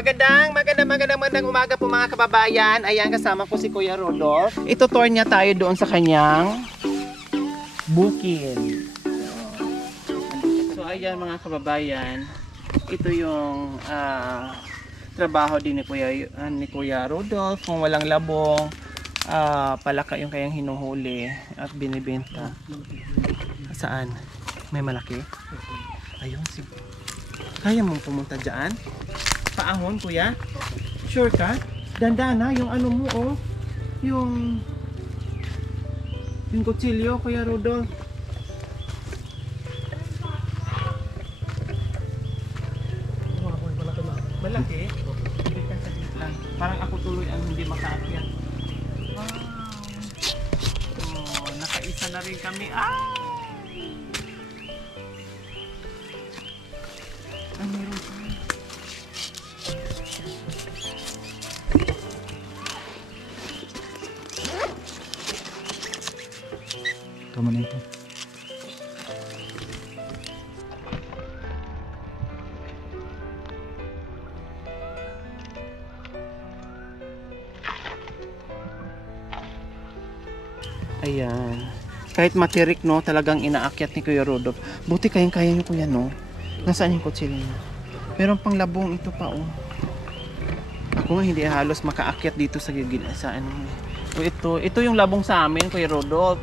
Magandang umaga po mga kababayan. Ayan, kasama ko si Kuya Rodolph. Itutour niya tayo doon sa kanyang bukid. So ayan mga kababayan, ito yung trabaho din ni Kuya Rodolph. Kung walang labong, palaka yung kayang hinuhuli at binibenta. Saan? May malaki? Ayun, sige. Kaya mong pumunta dyan? Paahon, kuya? Sure ka? Dandana, yung ano mo, oh. Yung kutsilyo, Kuya Rodolph. Malaki? Hindi ka saglit lang. Parang ako tuloy ang hindi makaakyat. Wow! Oh, nakaisa na rin kami. Meron pa. Tama na ito. Ayan. Kahit matirik, no, talagang inaakyat ni Kuya Rodolph. Buti kayang-kaya niyo, kuya, no? Nasaan yung kutsilyo niya? Meron pang labong ito pa, oh. Ako nga hindi halos makaakyat dito sa gigil sa ano. Ito yung labong sa amin, Kuya Rodolph.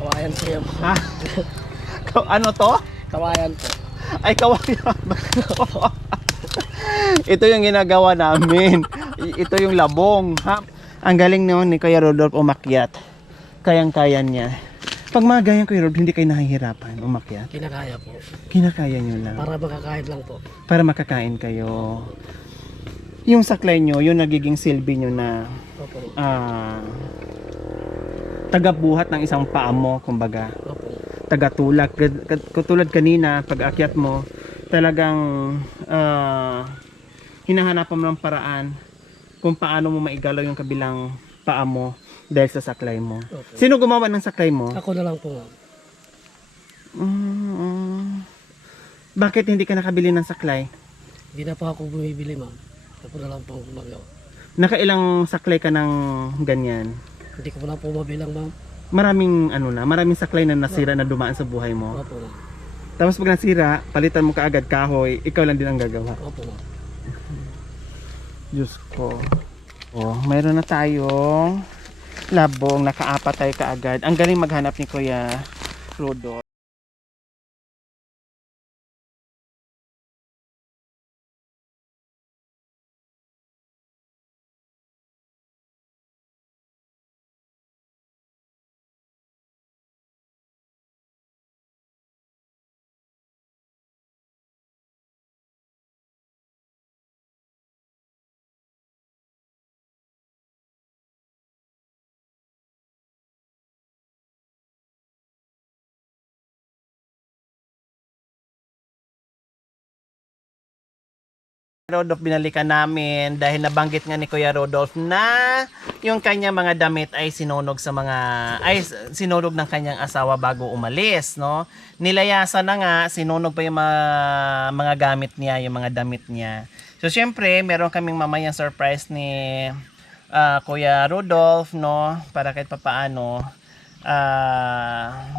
Kawayan po yan. Ha? Ano to? Kawayan po. Ay, kawayan. Ito yung ginagawa namin. Ito yung labong, ha? Ang galing noon ni Kuya Rodolph umakyat. Kayang-kaya niya. Pag mga ganyan, Kuya Rodolph, hindi kayo nahihirapan umakyat? Kinakaya po. Kinakaya nyo lang. Para makakain lang po. Para makakain kayo. Yung saklay nyo, yung nagiging silbi nyo na Opo. tagabuhat ng isang paa mo, kumbaga. Opo. Tagatulak. Katulad kanina, pag akyat mo, talagang hinahanapan mo ng paraan kung paano mo maigalaw yung kabilang paa mo dahil sa saklay mo. Opo. Sino gumawa ng saklay mo? Ako na lang po, ma'am. Bakit hindi ka nakabili ng saklay? Hindi na po ako bumibili, ma'am. Ako na lang po ang gumagawa. Nakailang saklay ka ng ganyan? Hindi ko na po mabilang, ma'am. Maraming saklay na nasira na dumaan sa buhay mo. Opo, ma'am. Tapos pag nasira, palitan mo kaagad kahoy, ikaw lang din ang gagawa. Opo, ma'am. Diyos ko. Oh, mayroon na tayong labong, nakaapat tayo kaagad. Ang galing maghanap ni Kuya Rodolph. Rodolph, binalikan namin dahil nabanggit nga ni Kuya Rodolph na yung kanya mga damit ay sinunog ng kanyang asawa bago umalis, no? Nilayasan na nga, sinunog pa yung mga gamit niya, yung mga damit niya. So syempre, meron kaming mamayang surprise ni Kuya Rodolph, no? Para kahit papaano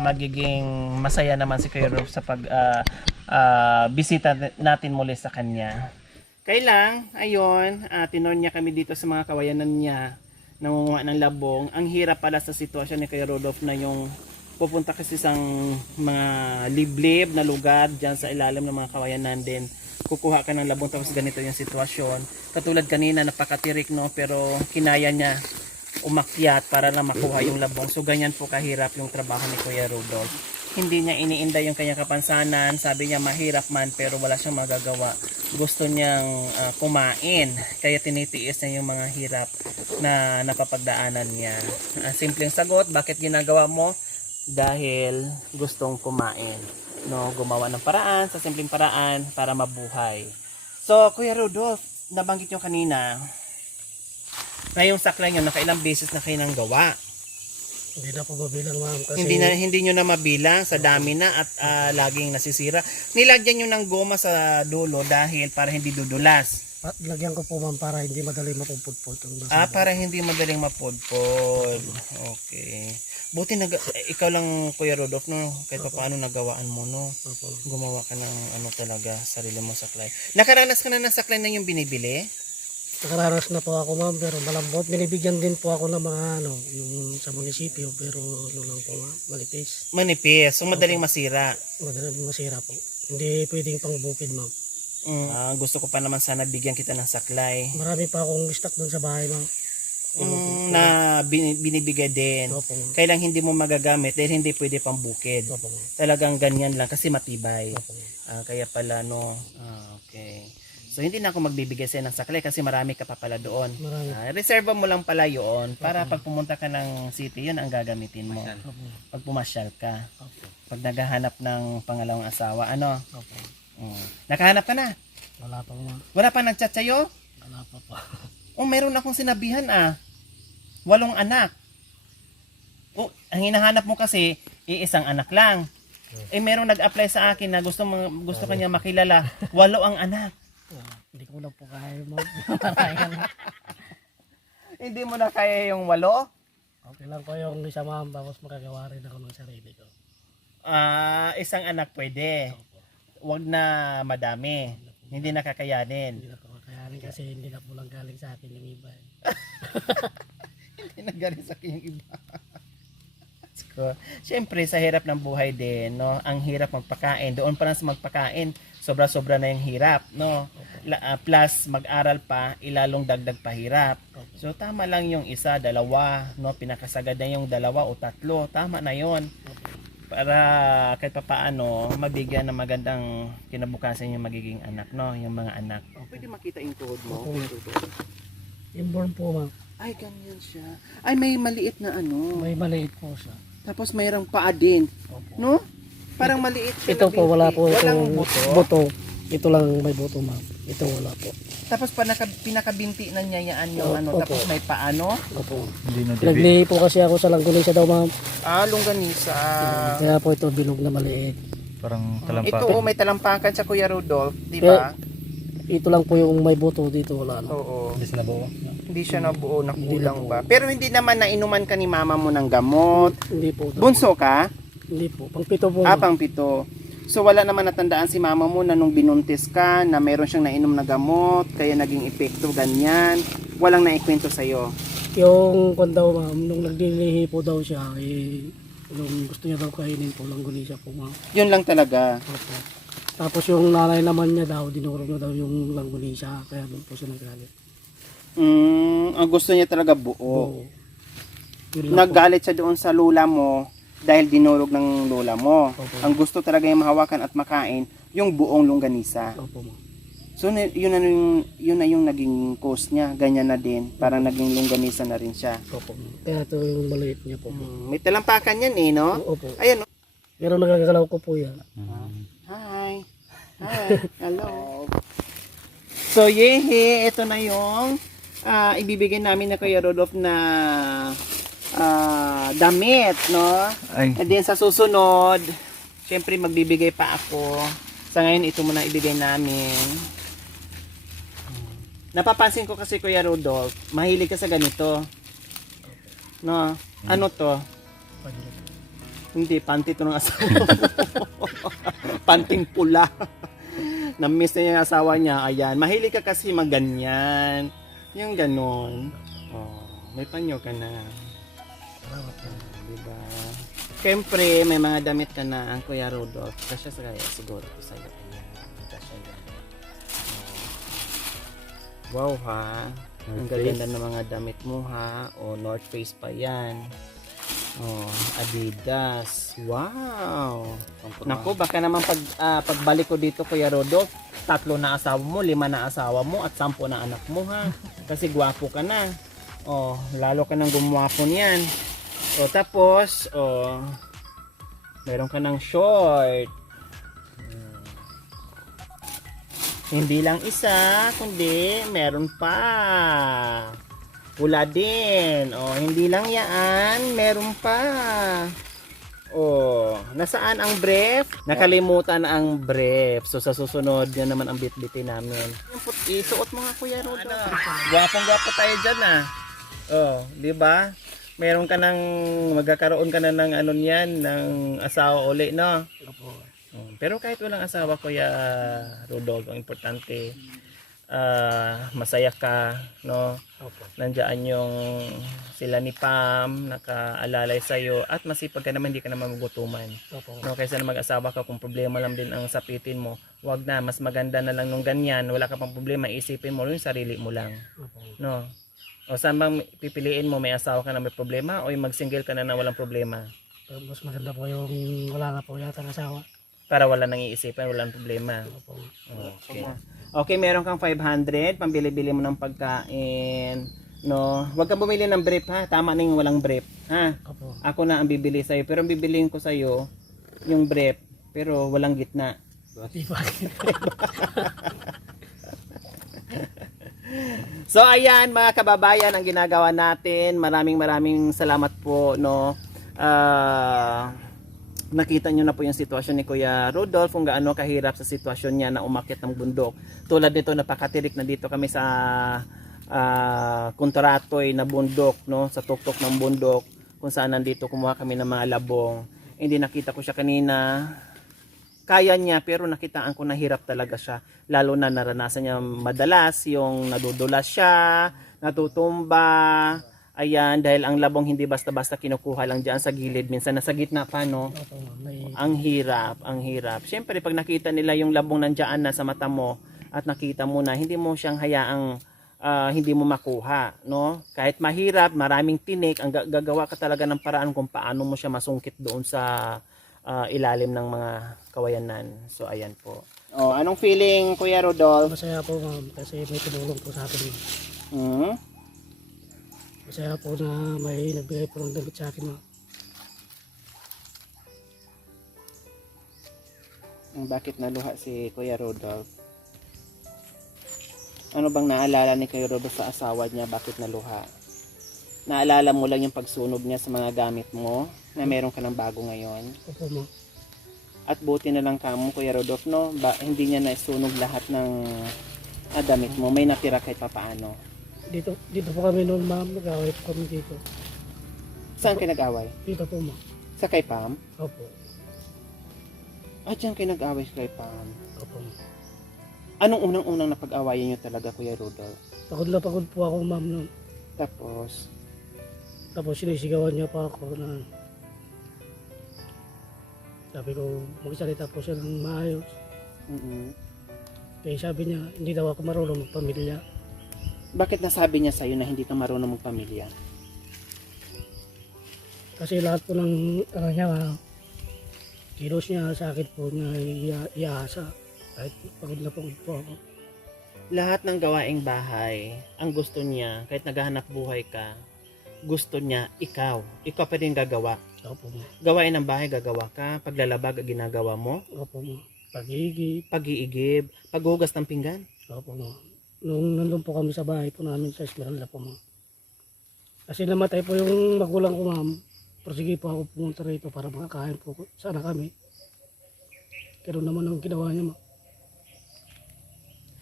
magiging masaya naman si Kuya Rodolph sa bisita natin muli sa kanya. Kailang, ayun, tinor niya kami dito sa mga kawayanan niya, nangunguha ng labong. Ang hirap pala sa sitwasyon ni Kuya Rodolph na yung pupunta kasi sa mga liblib na lugar dyan sa ilalim ng mga kawayanan din. Kukuha ka ng labong tapos ganito yung sitwasyon. Katulad kanina, napakatirik, no? Pero kinaya niya umakyat para lang makuha yung labong. So ganyan po kahirap yung trabaho ni Kuya Rodolph. Hindi niya iniinda yung kanyang kapansanan. Sabi niya mahirap man pero wala siyang magagawa. Gusto niyang kumain. Kaya tinitiis niya yung mga hirap na napapagdaanan niya. Simpleng sagot, bakit ginagawa mo? Dahil gustong kumain. No, gumawa ng paraan, sa simpleng paraan para mabuhay. So, Kuya Rodolph, nabanggit niyo kanina na yung saklay niyo nakailang beses na kayo nang gawa. Hindi na po mabilang, ma'am. Kasi Hindi nyo na mabilang sa dami na at laging nasisira. Nilagyan nyo ng goma sa dulo dahil para hindi dudulas. At lagyan ko po ma'am para hindi madali mapupudpod. Para hindi madaling mapudpod. Okay. Buti ikaw lang Kuya Rodolph, no? Kahit paano nagawaan mo, no? Opo. Gumawa ka ng talaga, sarili mo saklay. Nakaranas ka na ng saklay na yung binibili? Nakaranas na po ako ma'am pero malambot. Binibigyan din po ako ng mga yung sa munisipyo pero lang po ma'am, malipis. Manipis, so madaling masira. Madaling masira po. Hindi pwedeng pang bukid ma'am. Gusto ko pa naman sana bigyan kita ng saklay. Marami pa akong stock doon sa bahay ma'am. Na binibigay din. Opo ma'am. Kailang hindi mo magagamit dahil hindi pwede pang bukid. Opo ma'am. Talagang ganyan lang kasi matibay. Opo ma'am. Kaya pala no. Okay. So hindi na ako magbibigay sa'yo ng saklay kasi marami ka pa pala doon. Marami. Reserve mo lang pala yun para pag pumunta ka ng city, yun ang gagamitin mo. Opo. Pag pumasyal ka. Opo. Pag naghahanap ng pangalawang asawa, ano? Opo. Nakahanap ka na? Wala pa ma'am. Wala pa nagchat sa'yo? Wala pa po. Meron akong sinabihan 8 anak. Ang hinahanap mo kasi, iisang anak lang. Merong nag-apply sa akin na gusto kanya makilala. 8 ang anak. Hindi ko lang po kaya ma'am. Maraming anak. Hindi mo na kaya yung 8? Okay lang po yung isa ma'am, tapos makagawa rin ako ng sarili ko. Isang anak pwede. Opo. Wag na madami. Hindi na kakayanin. Hindi na po kakayanin kasi hindi na po lang galing sa akin yung iba. Hindi na galing sa akin yung iba. Siyempre, sa hirap ng buhay din, no? Ang hirap magpakain. Doon pa lang sa magpakain, sobra-sobra na yung hirap, no? Plus, mag-aral pa, ilalong dagdag pahirap. So, tama lang yung 1, 2, no? Pinakasagad na yung 2 o 3. Tama na yon para kahit pa paano mabigyan ng magandang kinabukasan yung magiging anak, no? Yung mga anak. Pwede makita yung tuhod mo? Inborn po ma'am. Ay, ganyan siya. Ay, may maliit na May maliit po siya. Tapos mayroong paa din. Opo. No? Parang maliit siya. Ito po wala po Walang itong buto. Ito lang may buto ma'am. Ito wala po. Tapos pinakabinti na niya yan yung Opo. tapos may paano? Opo. Hindi na Naglihi po kasi ako sa Langgunisa daw ma'am. Longganisa. Kaya po ito bilog na maliit. Parang Ito talampakan. may talampakan sa Kuya Rodolph, di ba? Ito lang po yung may buto dito wala na. Oo. Hindi na buo. Hindi siya nabuo, nakulang nabuo. ba? Pero hindi naman nainuman ka ni mama mo ng gamot. Hindi po. Bunso ka? Hindi po. Pang-pito po. Pang 7. So wala naman natandaan si mama mo na nung binuntis ka, na meron siyang nainom na gamot, kaya naging epekto ganyan. Walang naikwento sa'yo. Yung kwan daw ma'am, nung naglilihi po daw siya, nung gusto niya daw kainin po, Langgunisa po ma'am. Yun lang talaga. Opo. Tapos yung nanay naman niya daw, dinurog na daw yung Langgunisa, kaya doon po siya nagalit. Ang gusto niya talaga buo. Oo. Yun lang po. Naggalit siya doon sa lula mo dahil dinurog ng lula mo. Opo. Ang gusto talaga yung mahawakan at makain, yung buong longganisa. Opo ma'am. So yun na yung naging cause niya. Ganyan na din. Parang naging longganisa na rin siya. Opo ma'am. Kaya ito yung maliit niya po. May talampakan yan no? Opo. Ayan. Pero nagagalaw ko po yan. Hi. Hi. Hello. So, ito na yung ibibigay namin na Kuya Rodolph na damit, no? Ay. And then sa susunod, syempre magbibigay pa ako. Sa ngayon, ito muna ibigay namin. Napapansin ko kasi Kuya Rodolph, mahilig ka sa ganito. No? Ano to? Hindi, panty to ng asawa mo. Panting pula. Na-miss na niya yung asawa niya. Ayan. Mahilig ka kasi maganyan. Yung ganon. May panyo ka na. Diba? Siyempre, may mga damit ka na ang Kuya Rodolph. Kasya sa kaya siguro ko sa'yo. Ayan. Kasya yan. Wow ha. Ang gaganda ng mga damit mo ha. North Face pa yan. Adidas. Wow. Naku, baka naman pagbalik ko dito Kuya Rodolph, 3 na asawa mo, 5 na asawa mo, at 10 na anak mo ha. Kasi gwapo ka na. Lalo ka nang gumwapo niyan. Tapos, meron ka ng short. Hindi lang isa, kundi meron pa. Pula din. Hindi lang yan, meron pa. Oh, nasaan ang brief? Nakalimutan ang brief. So sa susunod, yan naman ang bitbitin namin. Isuot mo nga Kuya Rodolph. Gwapong-gwapo tayo dyan ah. Oh, di ba? Meron ka ng, magkakaroon ka na ng ano niyan, ng asawa uli, no? Opo. Pero kahit walang asawa, Kuya Rodolph, ang importante, masaya ka, no? Opo. Nandiyan yung sila ni Pam, nakaalalay sa'yo, at masipag ka naman, hindi ka naman magutuman. Opo. No, kaysa na mag-asawa ka, kung problema lang din ang sapitin mo, wag na, mas maganda na lang nung ganyan, wala ka pang problema, isipin mo yung sarili mo lang. Opo. No? O saan bang pipiliin mo, may asawa ka na may problema, o yung mag-single ka na walang problema? Pero mas maganda po yung wala na po yata ng asawa. Para wala nang iisipan, walang problema. Opo. Okay. Okay, meron kang 500, pambili-bili mo ng pagkain. No, wag kang bumili ng brief ha. Tama na yung walang brief, ha. Opo. Ako na ang bibili sa pero ang bibiliin ko sa yung brief, pero walang gitna. Di ba? So ayan mga kababayan ang ginagawa natin. Maraming salamat po, no. Nakita nyo na po yung sitwasyon ni Kuya Rodolph kung gaano kahirap sa sitwasyon niya na umakyat ng bundok. Tulad nito, napakatirik na dito kami sa Kontratoy na bundok, no, sa tuktok ng bundok kung saan nandito kumuha kami ng mga labong. Hindi nakita ko siya kanina. Kaya niya pero nakitaan ko na hirap talaga siya. Lalo na naranasan niya madalas yung nadudulas siya, natutumba. Ayan, dahil ang labong hindi basta-basta kinukuha lang dyan sa gilid. Minsan nasa gitna pa, no? Opo. May... Ang hirap. Siyempre, pag nakita nila yung labong nandiyan na sa mata mo at nakita mo na, hindi mo siyang hayaang hindi mo makuha, no? Kahit mahirap, maraming tinik, ang gagawa ka talaga ng paraan kung paano mo siya masungkit doon sa ilalim ng mga kawayanan. So, ayan po. Oh, anong feeling, Kuya Rodolph? Masaya po ma'am kasi may tumulong po sa akin. Hmm? Masaya po na may nagbigay po ng damit sa akin. Bakit naluha si Kuya Rodolph? Ano bang naalala ni Kuya Rodolph sa asawa niya? Bakit naluha? Naalala mo lang yung pagsunog niya sa mga gamit mo na meron ka ng bago ngayon? Opo ma'am. At buti na lang kamo, Kuya Rodolph, no? Hindi niya naisunog lahat ng damit mo. May natira kahit papaano. Dito po kami noon ma'am, nag-away po kami dito. Saan kayo nag-away? Dito po ma'am. Sa kay Pam? Opo. Diyan kayo nag-away sa kay Pam. Opo ma'am. Anong unang-unang napag-awayan niyo talaga, Kuya Rodolph? Pagod na pagod po ako ma'am noon. Tapos sinisigawan niya pa ako na sabi ko magsalita po siya ng maayos. Kaya sabi niya hindi daw ako marunong magpamilya. bakit nasabi niya sa'yo na hindi ka marunong magpamilya? Kasi lahat po ng niya, kilos niya sa akin po niya iasa. Kahit pagod na pagod po ako. Lahat ng gawaing bahay, ang gusto niya, kahit naghahanap buhay ka, gusto niya ikaw. Ikaw pa rin gagawa. Opo mo. Gawain ng bahay, gagawa ka. Paglalabag, ginagawa mo. Opo mo. Pag-iigib. Pag-iigib, paghugas ng pinggan. Opo mo. Nung nandun po kami sa bahay po namin sa Esmeralda po mo. Kasi namatay po yung magulang ko ma'am. Pero sige po ako pumunta rito para makakain po sana kami. Pero naman ang ginawa niya ma'am.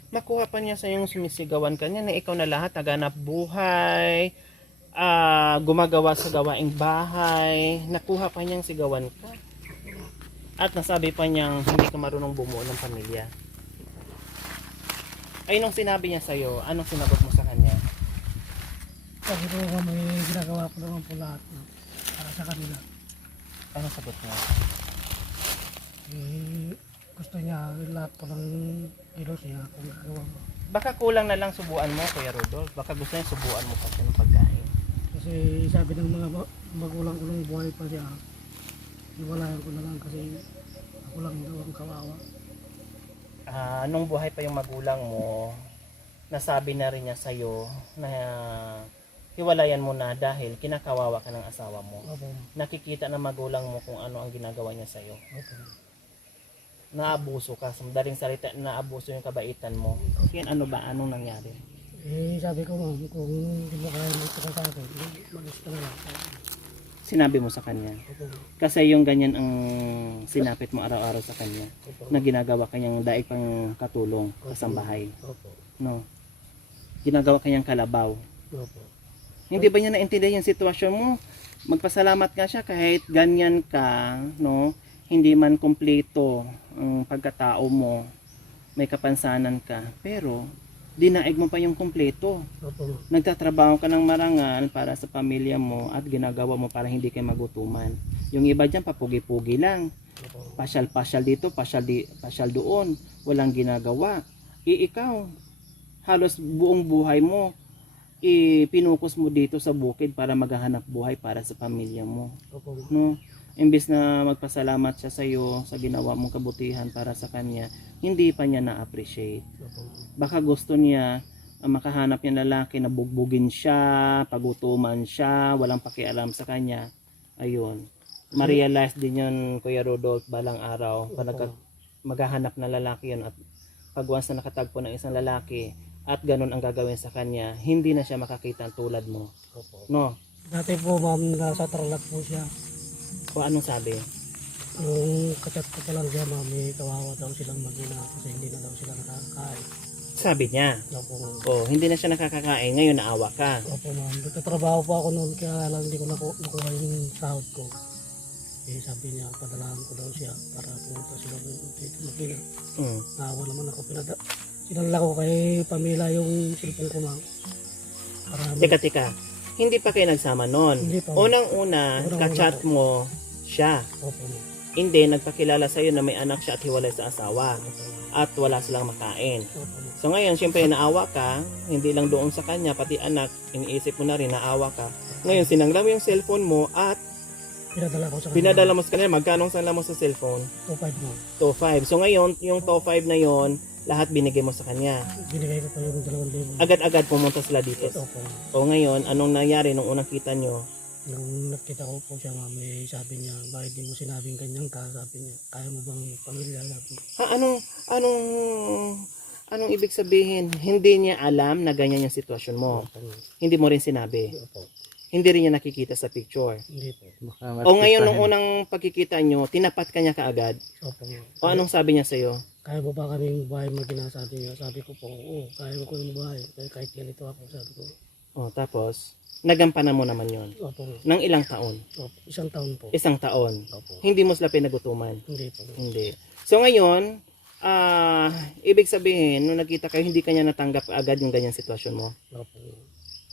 Makuha pa niya sa yung sumisigawan ka niya na ikaw na lahat, naganap buhay, gumagawa sa gawaing bahay, nakuha pa niyang sigawan ka. At nasabi pa niyang hindi ka marunong bumuo ng pamilya. Ay, nung sinabi niya sa'yo, anong sinagot mo sa kanya? Sabi ko kami ginagawa ko naman po lahat no, para sa kanila. Anong sagot niya? Gusto niya lahat po ng kilos niya kung gagawa ko. Baka kulang na lang subuan mo, Kuya Rodolph. Baka gusto niya subuan mo kasi ng pagkain. Kasi sabi ng mga magulang ko nung buhay pa siya, iwalayan ko na lang kasi ako lang daw ang kawawa. Nung buhay pa yung magulang mo, nasabi na rin niya sa'yo na hiwalayan mo na dahil kinakawawa ka ng asawa mo. Opo. Nakikita ng magulang mo kung ano ang ginagawa niya sa'yo. Opo. Naabuso ka. Sa madaling salita, naabuso yung kabaitan mo. Ano ba? Anong nangyari? Sabi ko ma'am, kung hindi mo kaya magtaka sa akin, mag-is ka na lang. Sinabi mo sa kanya. Opo. Kasi yung ganyan ang sinapit mo araw-araw sa kanya. Opo. Na ginagawa kanyang daig pang katulong, kasambahay. Opo. No? Ginagawa kanyang kalabaw. Opo. Hindi ba niya naintindihan yung sitwasyon mo? Magpasalamat nga siya kahit ganyan ka, no? Hindi man kumpleto ang pagkatao mo, may kapansanan ka, pero dinaig mo pa yung kumpleto. Opo. Nagtatrabaho ka ng marangal para sa pamilya mo at ginagawa mo para hindi kayo magutuman. Yung iba dyan, papugi-pugi lang. Opo. Pasyal-pasyal dito, pasyal doon. Walang ginagawa. Ikaw, halos buong buhay mo, ipinukus mo dito sa bukid para maghahanap buhay para sa pamilya mo. Opo. No? Imbes na magpasalamat siya sa iyo sa ginawa mong kabutihan para sa kanya, hindi pa niya na-appreciate. Opo. Baka gusto niya makahanap niya lalaki na bugbugin siya, pagutuman siya, walang pakialam sa kanya. Ayun. Ma-realize din yun, Kuya Rodolph, balang araw. Pag maghahanap na lalaki yun at pag once na nakatagpo ng isang lalaki at ganun ang gagawin sa kanya, hindi na siya makakita tulad mo. Opo. No? Dati po ma'am, nasa Tarlac po siya. O anong sabi? Nung kachat ko pa lang siya ma'am, may kawawa daw silang mag-ina kasi hindi na daw sila nakakain. Sabi niya. Opo. Oh, hindi na siya nakakakain, ngayon naawa ka. Opo ma'am, nagtatrabaho pa ako noon kaya lang hindi ko nakuha yung sahod ko. Eh sabi niya, padalahan ko daw siya para pumunta sila dito mag-ina. Mm. Naawa naman ako, sinala ko kay Pamela yung cellphone ko ma'am. Para Teka. Hindi pa kayo nagsama noon. Hindi pa. Unang-una, Unang-una kachat po. mo siya. Opo ma'am. Hindi, nagpakilala sa'yo na may anak siya at hiwalay sa asawa. Opo ma'am. At wala silang makain. Opo ma'am. So ngayon, syempre naawa ka, hindi lang doon sa kanya, pati anak, iniisip mo na rin, naawa ka. Ngayon, sinangla mo yung cellphone mo at Pinadala ko sa kanya. pinadala mo sa kanila. Magkano ang sanla mo sa cellphone? 2.5 ma'am. 2.5. So ngayon, yung 2.5 na yon lahat binigay mo sa kanya. Binigay ko pa yung 2,000. Agad-agad pumunta sila dito. Opo ma'am. O ngayon, anong nangyari nung unang kita nyo? Nung nakita ko po siya ma'am, eh, sabi niya, bakit di mo sinabing ganyan ka? Sabi niya, kaya mo bang pamilya? Sabi niya. Ha, anong ibig sabihin? Hindi niya alam na ganyan yung sitwasyon mo. Opo ma'am. Hindi mo rin sinabi. Opo. Hindi rin niya nakikita sa picture. Hindi po. O ngayon, nung unang pagkikita nyo, tinapat ka niya kaagad. Opo ma'am. O anong sabi niya sa'yo? Kaya mo ba kaming buhay mag-ina? Sabi niya. Sabi ko po, oo, kaya mo ko yung buhay. Kahit ganito ako, sabi ko. O tapos, nagampanan mo naman yon. Opo ma'am. Nang ilang taon? Opo. Isang taon po. Isang taon. Opo. Hindi mo sila pinagutuman. Hindi po. Hindi. So ngayon, ibig sabihin, nung nagkita kayo, hindi kanya natanggap agad yung ganyang sitwasyon mo. Opo.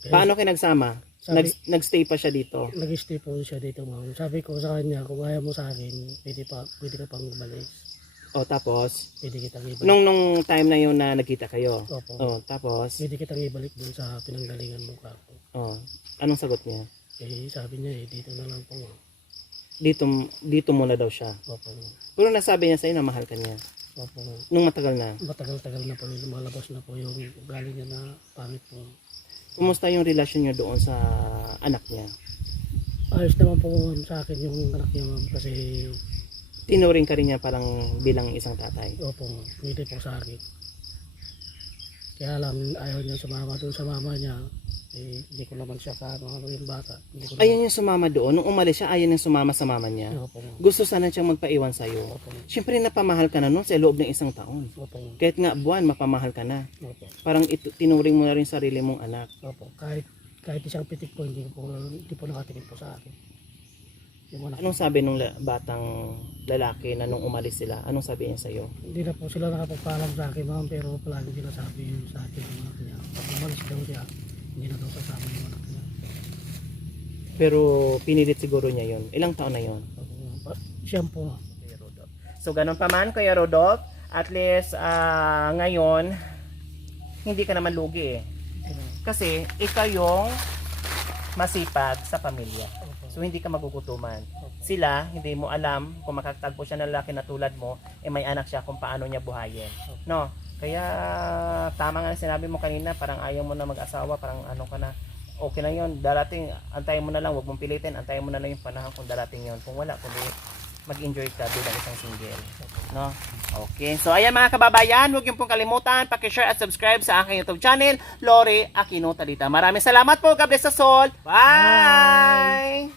Kaya, Paano kayo nagsama? Sabi- Nagstay pa siya dito. Nag-stay po siya dito ma'am. Sabi ko sa kanya, kung kaya mo sa akin, pwede ka pang umalis. O tapos, Pwede kitang ibalik. nung time na yun na nagkita kayo. Opo. O tapos, Pwede kitang ibalik dun sa pinanggalingan mo ka po. o, anong sagot niya? Eh, sabi niya dito na lang po ma'am. Dito muna daw siya. Opo ma'am. Pero nasabi niya sa'yo na mahal ka niya. Opo ma'am. Nung matagal na. Matagal-tagal na po yun. Lumalabas na po yung ugali niya na pangit po. Kumusta yung relasyon niyo doon sa anak niya? Ayos naman po ma'am sa akin yung anak niya ma'am. Kasi, Tinuring ka rin niya parang bilang isang tatay. opo ma'am. Pwede po sa akin. Kaya lang ayaw niya sumama doon sa mama niya. Eh, hindi ko naman siya ano yung bata. Hindi ko naman. Ayaw niya sumama doon. Nung umalis siya, ayaw niya sumama sa mama niya. Opo ma'am. Gusto sana siyang magpaiwan sa'yo. Opo ma'am. Siyempre napamahal ka na noon sa loob ng isang taon. Opo ma'am. Kahit nga buwan, mapamahal ka na. Opo. Parang tinuring mo na rin sarili mong anak. Opo. Kahit isang pitik po, hindi po nakatingin po sa akin. Yung anak. Anong sabi nung batang lalaki na nung umalis sila? Anong sabi niya sa'yo? Hindi na po sila nakapagpaalam sa akin ma'am, pero palagi sinasabi yun sa akin ng anak niya. Pag umalis daw siya, hindi na daw kasama yung anak niya. Pero pinilit siguro niya yon. Ilang taon na yon? Siyam po ma'am. So ganun pa man, Kuya Rodolph, at least ngayon, hindi ka naman lugi eh. Kasi ikaw yung masipag sa pamilya. So hindi ka magugutuman. Sila, hindi mo alam kung makakatagpo siya ng lalaki na tulad mo, eh may anak siya kung paano niya buhayin. No? Kaya tama nga sinabi mo kanina, parang ayaw mo na mag-asawa, parang ano ka na, okay na yun, darating, antayin mo na lang, huwag mong pilitin, antayin mo na lang yung panahon kung darating yun. Kung wala, kundi mag-enjoy ka bilang isang single. No? Okay. So, ayan mga kababayan, huwag yung pong kalimutan, pakishare at subscribe sa aking YouTube channel, Lori Aquino Talita. Maraming salamat po. God bless us all. Bye!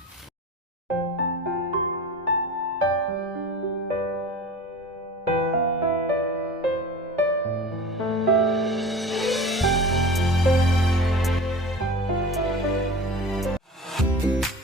po.